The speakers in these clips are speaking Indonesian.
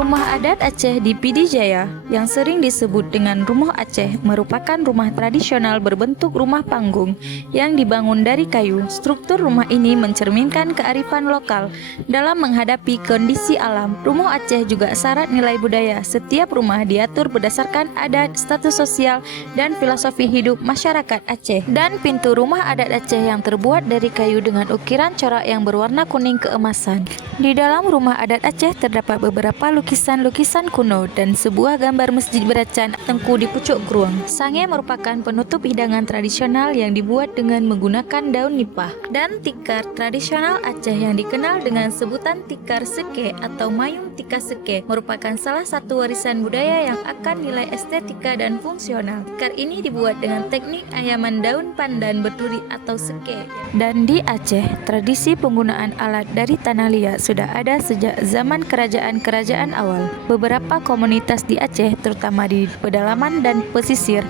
Rumah adat Aceh di Pidijaya, yang sering disebut dengan Rumah Aceh, merupakan rumah tradisional berbentuk rumah panggung yang dibangun dari kayu. Struktur rumah ini mencerminkan kearifan lokal dalam menghadapi kondisi alam. Rumah Aceh juga syarat nilai budaya. Setiap rumah diatur berdasarkan adat, status sosial, dan filosofi hidup masyarakat Aceh. Dan pintu rumah adat Aceh yang terbuat dari kayu dengan ukiran corak yang berwarna kuning keemasan. Di dalam rumah adat Aceh terdapat beberapa lukisan-lukisan kuno dan sebuah gambar masjid beracan tengku di pucuk geruang. Sange merupakan penutup hidangan tradisional yang dibuat dengan menggunakan daun nipah. Dan tikar tradisional Aceh yang dikenal dengan sebutan tikar seke atau mayung tika seke merupakan salah satu warisan budaya yang akan nilai estetika dan fungsional. Tikar ini dibuat dengan teknik ayaman daun pandan berduri atau seke. Dan di Aceh, tradisi penggunaan alat dari tanah liat sudah ada sejak zaman kerajaan-kerajaan awal. Beberapa komunitas di Aceh, terutama di pedalaman dan pesisir,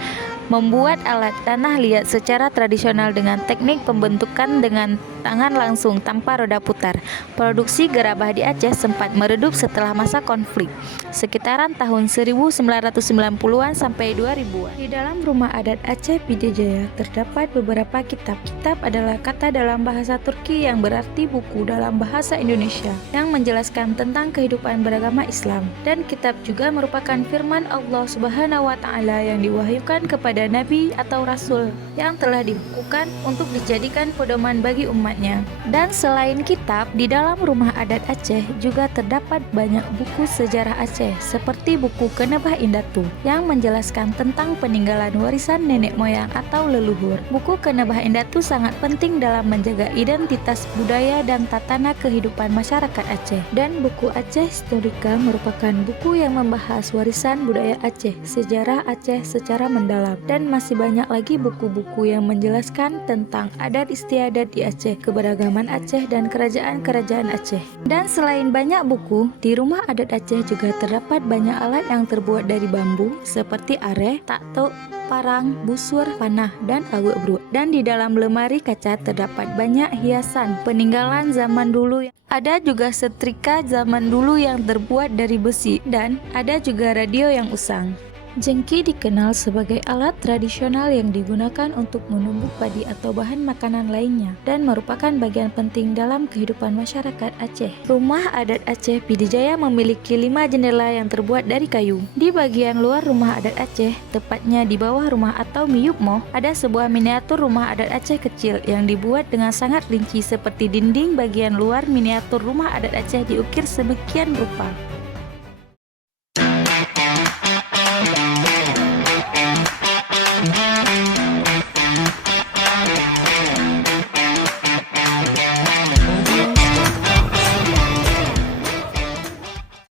membuat alat tanah liat secara tradisional dengan teknik pembentukan dengan tangan langsung tanpa roda putar. Produksi gerabah di Aceh sempat meredup setelah masa konflik, sekitaran tahun 1990-an sampai 2000-an. Di dalam rumah adat Aceh Pidijaya terdapat beberapa kitab. Kitab adalah kata dalam bahasa Turki yang berarti buku dalam bahasa Indonesia yang menjelaskan tentang kehidupan beragama Islam. Dan kitab juga merupakan firman Allah Subhanahu wa Ta'ala yang diwahyukan kepada Nabi atau Rasul yang telah dibukukan untuk dijadikan pedoman bagi umatnya. Dan selain kitab, di dalam rumah adat Aceh juga terdapat banyak buku sejarah Aceh seperti buku Kenebah Indatu yang menjelaskan tentang peninggalan warisan nenek moyang atau leluhur. Buku Kenebah Indatu sangat penting dalam menjaga identitas budaya dan tatana kehidupan masyarakat Aceh. Dan buku Aceh Historika merupakan buku yang membahas warisan budaya Aceh, sejarah Aceh secara mendalam. Dan masih banyak lagi buku-buku yang menjelaskan tentang adat istiadat di Aceh, keberagaman Aceh, dan kerajaan-kerajaan Aceh. Dan selain banyak buku, di rumah adat Aceh juga terdapat banyak alat yang terbuat dari bambu seperti areh, taktok, parang, busur, panah, dan awek bruk. Dan di dalam lemari kaca terdapat banyak hiasan peninggalan zaman dulu. Ada juga setrika zaman dulu yang terbuat dari besi, dan ada juga radio yang usang. Jengki dikenal sebagai alat tradisional yang digunakan untuk menumbuk padi atau bahan makanan lainnya dan merupakan bagian penting dalam kehidupan masyarakat Aceh. Rumah adat Aceh Pidijaya memiliki 5 jendela yang terbuat dari kayu. Di bagian luar rumah adat Aceh, tepatnya di bawah rumah atau miyupmoh, ada sebuah miniatur rumah adat Aceh kecil yang dibuat dengan sangat rinci seperti dinding bagian luar miniatur rumah adat Aceh diukir sedemikian rupa.